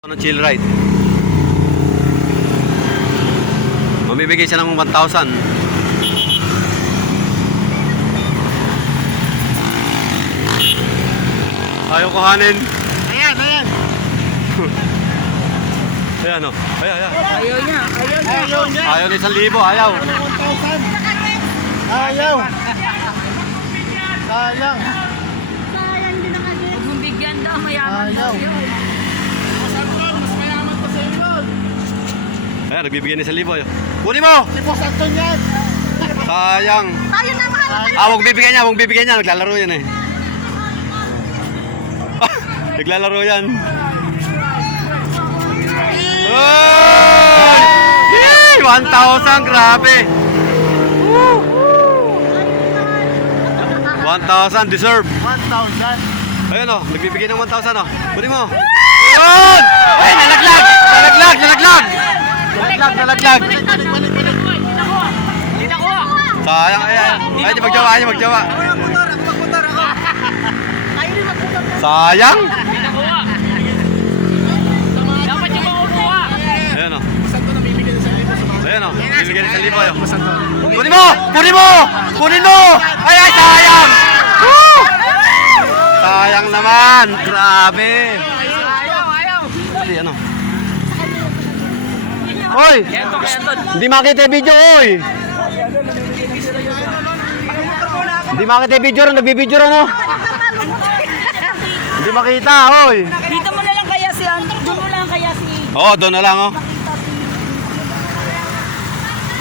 Ano, chill ride. Mamibigay siya ng 1,000. Ayaw kuhanin. Ayan, ayan. Ayan o. Ayan. Ayaw niya. Ayaw niya. Ayaw ni 1,000. Ayaw. 1,000. Ayaw. Sayang. Sayang din ang agad. Huwag mong bigyan daw, mayaman daw yun. Mas mayaman pa sa yun. Ayan, nagbibigay ni 1,000. Ayaw. Kunin mo! Si Boss Anton yan. Sayang. Tayo na mahal. Huwag bibigyan niya. Huwag bibigyan niya. Naglalaro yan eh. Naglalaro yan. Oh! Yay! 1,000. Grabe. 1,000 deserve. 1,000. Ayun o, nagbibigay ng 1,000 o. Kunin mo. Ayun! Ay, nalaglag! Nalaglag! Nalaglag! Nalaglag! Nalaglag! Sayang, ayan. Ay, di magjawa, ay, di magjawa. Sayang! Dapat yung makukuha. Ayan o. Ayan o, bibigyan ng 1,000 o. Kunin mo! Kunin mo! Kunin mo! Ay, ay, sayang! Woo! Sayang naman! Grabe! Ay, ano? Hoy! Hindi makita yung video, hoy! Hindi makita yung video, nagbibideo rin, no? Hindi makita, hoy! Dito mo na lang kaya si doon mo lang kaya si... Oo, doon na lang, oh.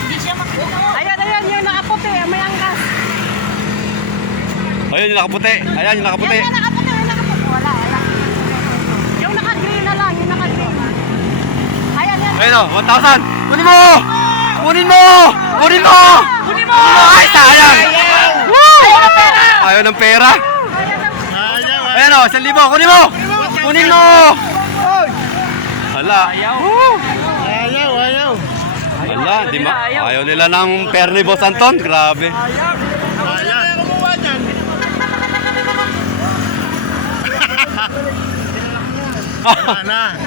Hindi siya makita. Ayan, yung nakaputi, may angkas. Ayun, yung nakaputi. Ayan, yung nakaputi. Yung nakaputi. Wala. Yung naka-green na lang, yung naka-green. Ayan. Ayun o, 1,000. Kunin mo! Kunin mo! Kunin mo! Kunin mo! Ay, sayang! Woo! Ayaw ng pera. Ayaw. Ayan o, 1,000. Kunin mo! Kunin mo! Hala. Woo! Ayaw. Hala, ayaw nila ng pera ni Boss Anton. Grabe. Ayaw. Kumuha dyan. Ana.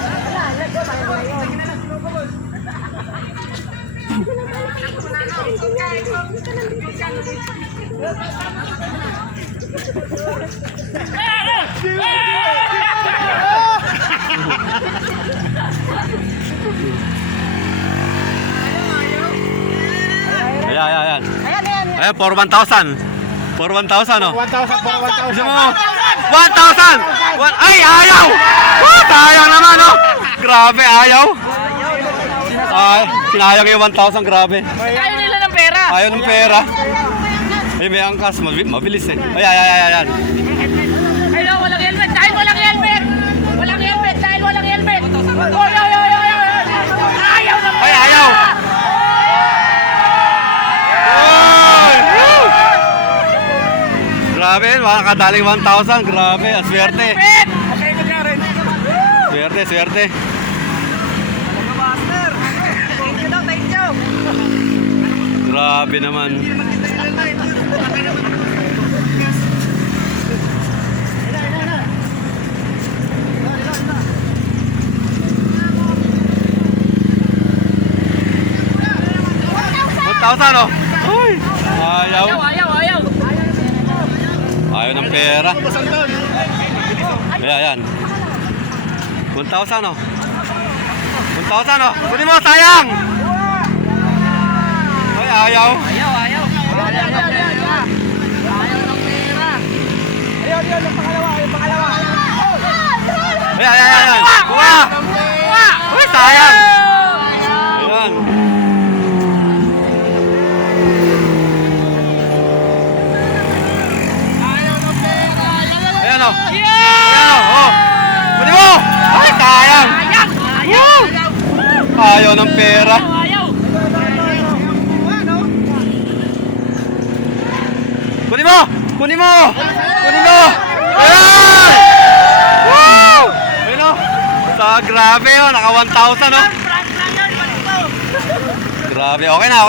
Ayan. Ayan. Ayan, for 1,000. For 1,000 o. 1,000. Gusto mo? 1,000! Ay, ayaw! Sayang naman, oh! Grabe, ayaw! Ay, sinayang yung 1,000, grabe. Ayaw nila ng pera. Ayaw ng pera. Ay, may angkas. Mabilis eh. Ayan. Ayaw, walang helmet. Dahil walang helmet. Walang helmet. Dahil walang helmet. Ayaw ng Ay, ayaw! Ay! Woo! Grabe, makakadaling 1,000. Grabe, aswerte. Swerte. Thank you. Grabe naman. $1,000 oh. Ay, ayaw. Ayaw ng pera. Boss Anton. Ayan. 1,000 oh. 1,000 oh. Kunin mo, sayang. Ay, ayaw. Ayaw ng pera. Yung pangalawa. Ayan. Kuha. Uy, sayang. Ayan. Ayan oh. Oh. Kunin mo. Ay, sayang. Woo! Ayaw ng pera. Kunin mo. Ayan! Woo! Ayun oh. Grabe oh, naka 1,000 oh. Grabe, okay na.